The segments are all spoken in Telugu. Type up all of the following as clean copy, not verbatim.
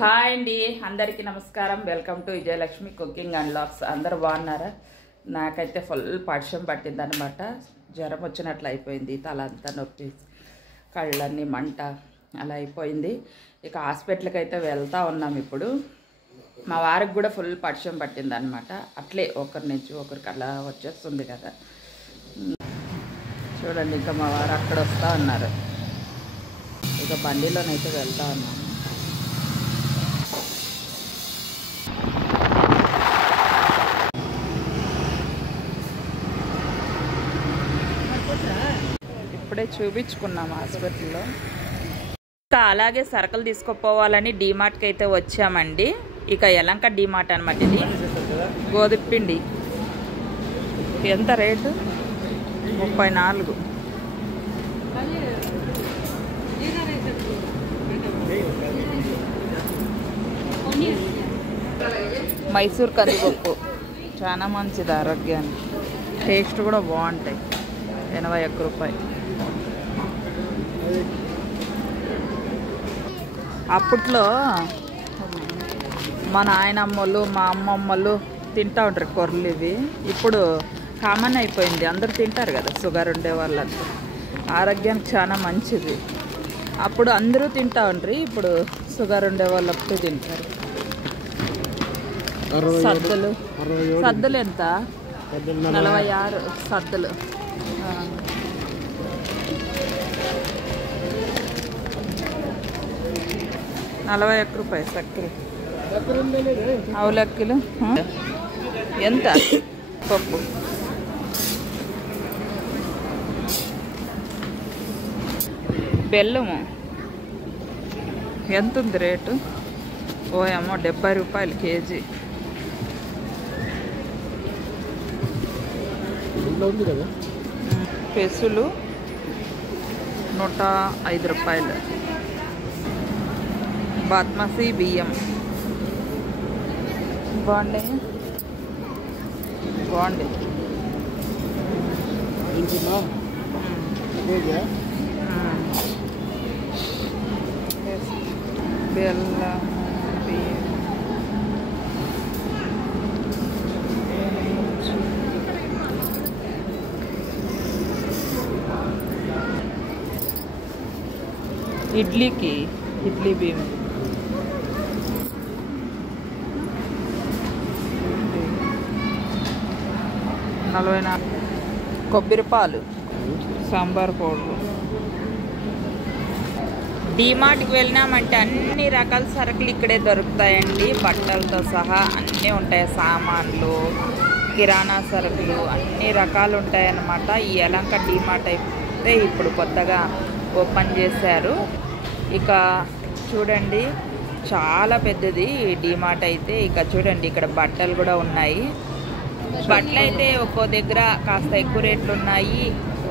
హాయ్ అండి, అందరికీ నమస్కారం. Welcome to Vijayalakshmi cooking and vlogs. అందరూ బాగున్నారా? నాకైతే ఫుల్ పడిషం పట్టిందనమాట. జ్వరం వచ్చినట్లు అయిపోయింది, తల అంతా నొప్పి, కళ్ళన్నీ మంట అలా అయిపోయింది. ఇక హాస్పిటల్కి అయితే వెళ్తూ ఉన్నాం. ఇప్పుడు మా వారికి కూడా ఫుల్ పడిషం పట్టిందనమాట. అట్లే ఒకరి నుంచి ఒకరికి అలా వచ్చేస్తుంది కదా. చూడండి, ఇంకా మా వారు అక్కడ వస్తూ ఉన్నారు. ఇక బండిలోనైతే వెళ్తూ ఉన్నాము. ఇప్పుడే చూపించుకున్నాం హాస్పిటల్లో. ఇంకా అలాగే సరుకులు తీసుకుపోవాలని డీమార్ట్కి అయితే వచ్చామండి. ఇక యలంక డీమార్ట్ అనమాట. ఇది గోధుమ పిండి ఎంత రేటు? 34. మైసూర్ కందిపప్పు చాలా మంచిది ఆరోగ్యానికి. టేస్ట్ కూడా బాగుంటాయి. 81 రూపాయలు. అప్పట్లో మా నాయనమ్మలు మా అమ్మమ్మలు తింటూ ఉంటారు కొర్రలు. ఇవి ఇప్పుడు కామన్ అయిపోయింది, అందరూ తింటారు కదా. షుగర్ ఉండే వాళ్ళంతా ఆరోగ్యానికి చాలా మంచిది. అప్పుడు అందరూ తింటూ ఉంటారు, ఇప్పుడు షుగర్ ఉండే వాళ్ళు అప్పుడు తింటారు. సద్దులు ఎంత? 46 సద్దులు. 41 రూపాయలు చక్కెర. అవలక్కలు ఎంత? పప్పు బెల్లము ఎంత ఉంది రేటు? ఓయమ్మో, 70 రూపాయలు కేజీ. పెసులు 105 రూపాయలు. బాస్మతి బియ్యం బాగుండే. బెల్లం బియ్యం ఇడ్లీకి ఇడ్లీ బియ్యం కొబ్బరి పాలు, సాంబార్ పౌడర్. డీమార్ట్కి వెళ్ళినామంటే అన్ని రకాల సరుకులు ఇక్కడే దొరుకుతాయండి. బట్టలతో సహా అన్నీ ఉంటాయి. సామాన్లు, కిరాణా సరుకులు అన్ని రకాలు ఉంటాయన్నమాట. ఈ యలంక డీమార్ట్ అయితే ఇప్పుడు కొత్తగా ఓపెన్ చేశారు. ఇక చూడండి, చాలా పెద్దది డీమార్ట్ అయితే. ఇక చూడండి, ఇక్కడ బట్టలు కూడా ఉన్నాయి. బట్టలు అయితే ఒక్కో దగ్గర కాస్త ఎక్కువ రేట్లు ఉన్నాయి,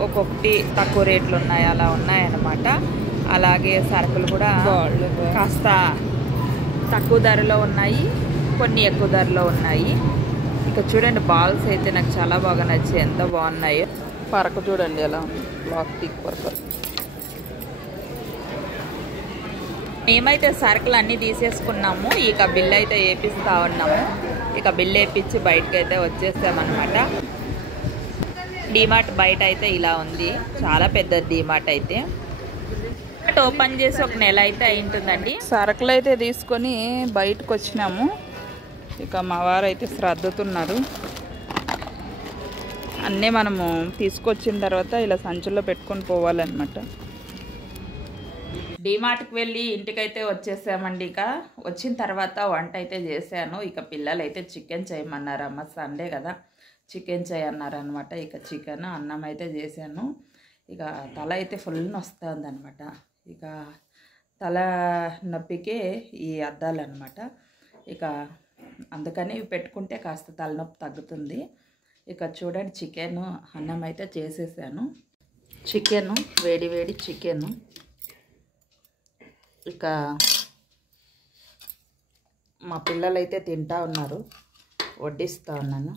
ఒక్కొక్కటి తక్కువ రేట్లు ఉన్నాయి, అలా ఉన్నాయన్నమాట. అలాగే సరుకులు కూడా కాస్త తక్కువ ధరలో ఉన్నాయి, కొన్ని ఎక్కువ ధరలో ఉన్నాయి. ఇక చూడండి, బాల్స్ అయితే నాకు చాలా బాగా నచ్చాయి, ఎంత బాగున్నాయో. పరకు చూడండి ఎలా ఉంది, ప్లాస్టిక్ పరకు. మేమైతే సరుకులు అన్నీ తీసేసుకున్నాము. ఇక బిల్ అయితే వేపిస్తూ ఉన్నాము. ఇక బిల్ వేయించి బయటకు అయితే వచ్చేసామన్నమాట. డీమార్ట్ బయట అయితే ఇలా ఉంది, చాలా పెద్ద డీమార్ట్ అయితే. ఓపెన్ చేసి 1 నెల అయితే అయింటుందండి. సరుకులు అయితే తీసుకొని బయటకు వచ్చినాము. ఇక మా వారు అయితే శ్రద్ధతున్నారు. అన్నీ మనము తీసుకొచ్చిన తర్వాత ఇలా సంచుల్లో పెట్టుకొని పోవాలన్నమాట. డీమార్ట్కి వెళ్ళి ఇంటికైతే వచ్చేసామండి. ఇక వచ్చిన తర్వాత వంట అయితే చేశాను. ఇక పిల్లలు అయితే చికెన్ చేయమన్నారు. అమ్మ సండే కదా, చికెన్ చేయన్నారనమాట. ఇక చికెన్ అన్నం అయితే చేశాను. ఇక తల అయితే ఫుల్ నొస్తుంది అనమాట. ఇక తల నొప్పికే ఈ అద్దాలు అనమాట. ఇక అందుకని పెట్టుకుంటే కాస్త తలనొప్పి తగ్గుతుంది. ఇక చూడండి, చికెన్ అన్నం అయితే చేసేసాను. చికెను వేడి వేడి చికెను. ఇక మా పిల్లలు అయితే తింటా ఉన్నారు, వడ్డిస్తూ ఉన్నాను.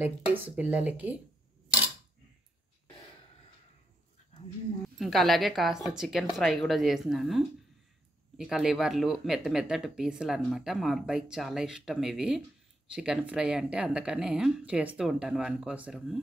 లెగ్ పీస్ పిల్లలకి. ఇంకా అలాగే కాస్త చికెన్ ఫ్రై కూడా చేసినాను. ఇక లివర్లు మెత్తటి పీసులు అనమాట. మా అబ్బాయికి చాలా ఇష్టం ఇవి చికెన్ ఫ్రై అంటే, అందుకనే చేస్తూ ఉంటాను వాని కోసము.